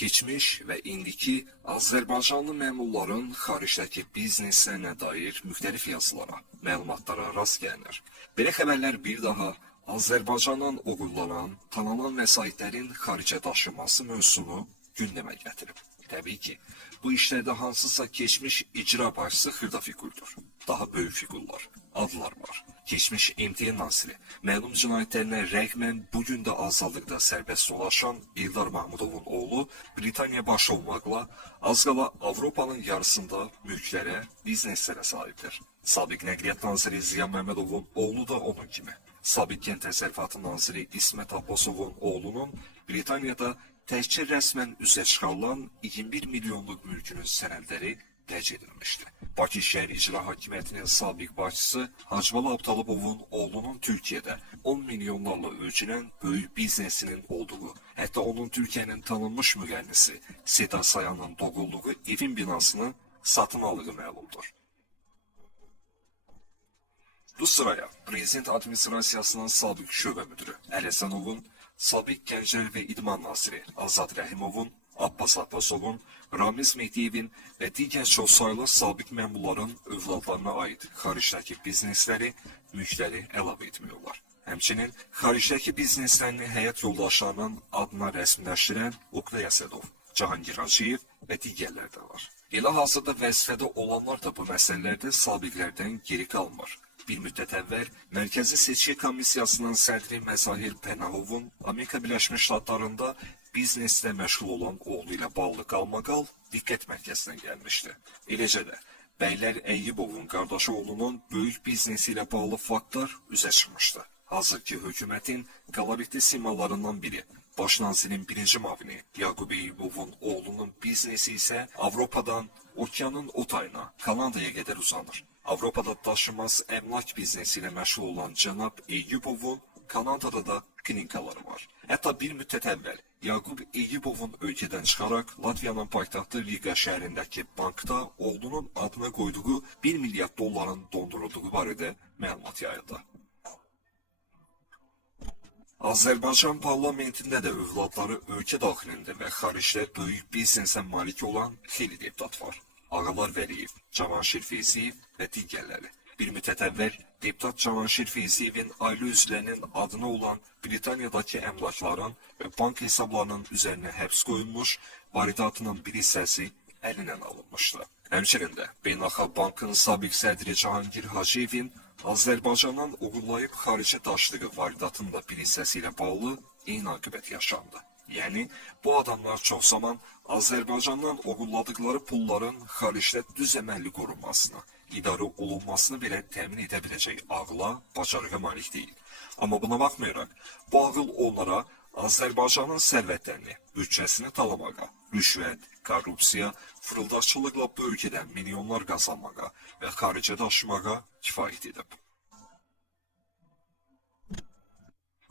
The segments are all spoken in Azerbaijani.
Keçmiş və indiki Azərbaycanlı məmurların xaricdəki bizneslərinə dair müxtəlif yazılara, məlumatlara rast gəlinir. Belə xəbərlər bir daha Azərbaycandan oğurlanan, tanınan vəsaitlərin xaricə daşınması mövzusunu gündəmə gətirib. Təbii ki, bu işlərdə hansısa keçmiş icra başçısı xırda figurdur. Daha böyük figurlar, adlar var. Keçmiş MTN naziri, məlum cinayətlərinə rəğmən bugün də azadlıqda sərbəst dolaşan İldar Mahmudovun oğlu Britaniya başı olmaqla az qala Avropanın yarısında mülklərə, bizneslərə sahibdir. Sabiq Nəqliyyat naziri Ziya Məmmədovun oğlu da onun kimi. Sabiq Kənd Təsərrüfatı naziri İsmət Abbasovun oğlunun Britaniyada təkcə rəsmən üzə çıxarılan 21 milyonluq mülkünün sənədləri dərc edilmişdi. Bakı Şəhər İcra Hakimiyyətinin sabiq başçısı Hacımalı Abtalıbovun oğlunun Türkiyədə 10 milyonlarla ölçülən böyük biznesinin olduğu, hətta onun Türkiyənin tanınmış müğənnisi Seda Sayanın doğulduğu evin binasını satın aldığı məlumdur. Bu sıraya Prezident Administrasiyasının sabiq şöbə müdürü Ələsənovun, sabiq Gənclər və İdman naziri Azad Rəhimovun, Abbas Abbasovun, Ramiz Mehdiyevin və digər çoxsaylı sabiq məmurların övladlarına aid xaricdəki biznesləri, mülkləri əlavə etmiyorlar. Həmçinin xaricdəki bizneslərini həyat yoldaşlarının adına rəsmiləşdirən Oqtay Əsədov, Cahangir Hacıyev və digərlər də var. Elə hazırda vəzifədə olanlar da bu məsələlərdə sabiqlərdən geri qalmır. Bir müddət əvvəl Mərkəzi Seçki Komissiyasının sədri Məzahir Pənahovun Amerika Birləşmiş Ştatlarında bizneslə məşğul olan oğlu ilə bağlı qalmaqal diqqət mərkəzinə gəlmişdi. Eləcə də Bəylər Əyyibovun qardaşı oğlunun böyük biznesi ilə bağlı faktlar üzə çıxmışdı. Hazırki hökumətin koloritli simalarından biri, Baş nazirin birinci mavini Yaqub Əyyibovun oğlunun biznesi isə Avropadan okeanın o tayına, Kanadaya qədər uzanır. Avropada daşınmaz əmlak biznesi ilə məşğul olan cənab Əyyibovun Kanadada da klinikaları var. Hətta bir müddət əvvəl Yaqub Əyyibovun ölkədən çıxaraq Latviyanın paytaxtı Riga şəhərindəki bankda oğlunun adına qoyduğu 1 milyard dolların dondurulduğu barədə məlumat yayıldı. Azərbaycan parlamentində də övladları ölkə daxilində və xaricdə böyük biznesə malik olan xeyli deputat var. Ağalar Vəliyev, Cavanşir Feyziyev və digərləri. Bir müddət əvvəl deputat Cavanşir Feyziyevin ailə üzvlərinin adına olan Britaniyadakı əmlakların və bank hesablarının üzərinə həbs qoyulmuş, varidatının bir hissəsi əlindən alınmışdı. Həmçinin də Beynəlxalq Bankın sabiq sədri Cahangir Hacıyevin Azərbaycandan uğurlayıb xaricə daşıdığı varidatın da bir hissəsi ilə bağlı eyni aqibət yaşandı. Yəni, bu adamlar çox zaman Azərbaycandan uğurladıkları pulların xaricdə düz əməlli qorunmasını, idarə olunmasını belə təmin edə biləcək ağla, bacarığa malik deyil. Amma buna baxmayaraq, bu ağıl onlara Azərbaycanın sərvətlərini, bütçəsini talamağa, rüşvət, korrupsiya, fırıldaqçılıqla bu ölkədən milyonlar qazanmağa və xaricə daşımağa kifayət edib.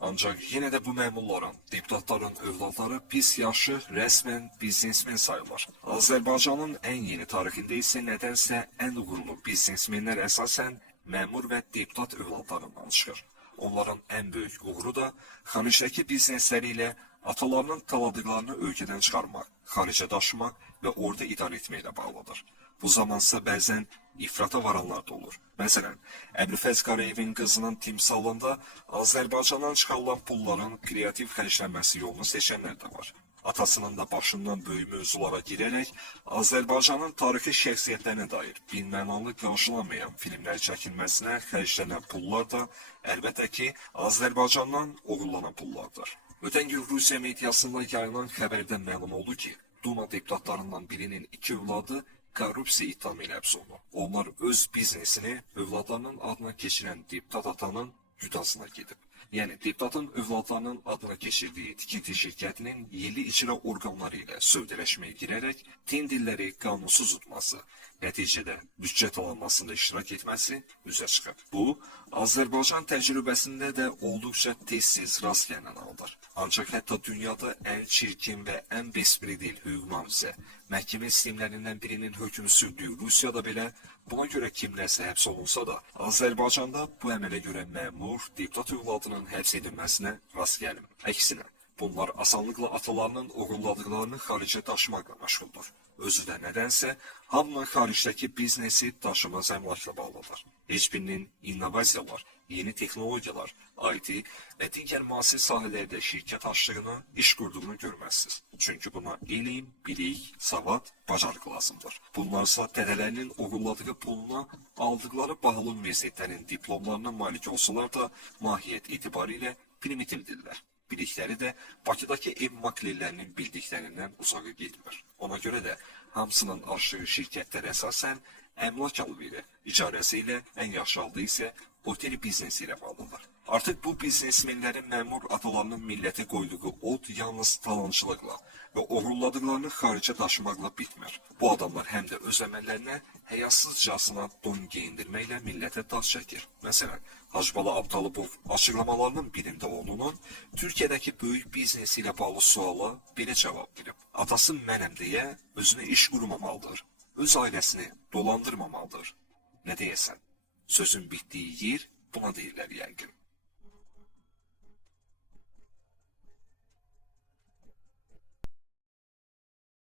Ancaq yenə də bu məmurların, deputatların övladları pis yaşı rəsmən biznesmen sayılır. Azərbaycanın ən yeni tarixində isə nədənsə ən uğurlu biznesmenlər əsasən məmur və deputat övladlarından çıxır. Onların ən böyük uğuru da xaricdəki biznesləri ilə atalarının taladıqlarını ölkədən çıxarmaq, xaricə daşımaq və orada idarə etməklə bağlıdır. Bu zamansa bəzən ifrata varanlar da olur. Məsələn, Əbülfəz Qarayevin qızının timsalında Azərbaycandan çıxarılan pulların kreativ xərclənməsi yolunu seçənlər də var. Atasının da başından böyük mövzulara girərək Azərbaycanın tarixi şəxsiyyətlərinə dair bilmənalı qarşılanmayan filmlər çəkilməsinə xərclənən pullar da əlbəttə ki, Azərbaycandan uğurlanan pullardır. Ötən gün Rusiya mediasında yayılan xəbərdən məlum oldu ki, Duma deputatlarından birinin 2 övladı korrupsiya ithamı ilə həbs olunub. Onlar öz biznesini övladlarının adına keçirən deputat atanın güdasına gedib. Yəni, deputatın övladlarının adına keçirdiyi tikinti şirkətinin yerli icra orqanları ilə sövdələşməyə girərək tendilləri qanunsuz tutması, nəticədə büdcə talanmasında iştirak etməsi üzə çıxıb. Bu, Azərbaycan təcrübəsində də olduqca tez-tez rast gələn haldır. Ancaq hətta dünyada ən çirkin və ən besbredil hüquq-mühafizə məhkəmə sistemlərindən birinin hökmü sürdüyü Rusiyada belə buna görə kimlərsə həbs olunsa da, Azərbaycanda bu əmələ görə məmur, deputat övladının həbs edilməsinə rast gəlinmir. Əksinə, Bunlar asanlıqla atalarının oğurladıqlarını xaricə daşımaqla məşğuldur. Özü də nədənsə hamının xaricdəki biznesi daşımaz əmlakla bağlıdır. Heç birinin innovasiyalar, yeni texnologiyalar, IT və digər müasir sahələrdə şirkət açdığını, iş qurduğunu görməzsiniz. Çünki buna elm, bilik, savad, bacarıq lazımdır. Bunlarsa dədələrinin oğurladığı puluna aldıqları bahalı universitetlərin diplomlarına malik olsalar da mahiyyət itibarilə primitivdirlər. Bilikləri də Bakıdakı ev maklerlərinin bildiklərindən uzağa getmir. Ona görə də hamısının açdığı şirkətlər əsasən əmlak alveri, icarəsi ilə, ən yaxşı halda isə otel biznesi ilə bağlıdır. Artıq bu biznesmenlərin məmur atalarının millətə qoyduğu od yalnız talançılıqla və oğurladıqlarını xaricə daşımaqla bitmir. Bu adamlar həm də öz əməllərinə həyasızcasına don geyindirməklə millətə daş çəkir. Məsələn, Hacıbala Abdalıbov açıqlamalarının birində oğlunun Türkiyədəki böyük biznesi ilə bağlı suala belə cavab verib. Atası mənəm deyə özünə iş qurmamalıdır, öz ailəsini dolandırmamalıdır. Nə deyəsən? Sözün bitdiyi yer buna deyirlər yəqin.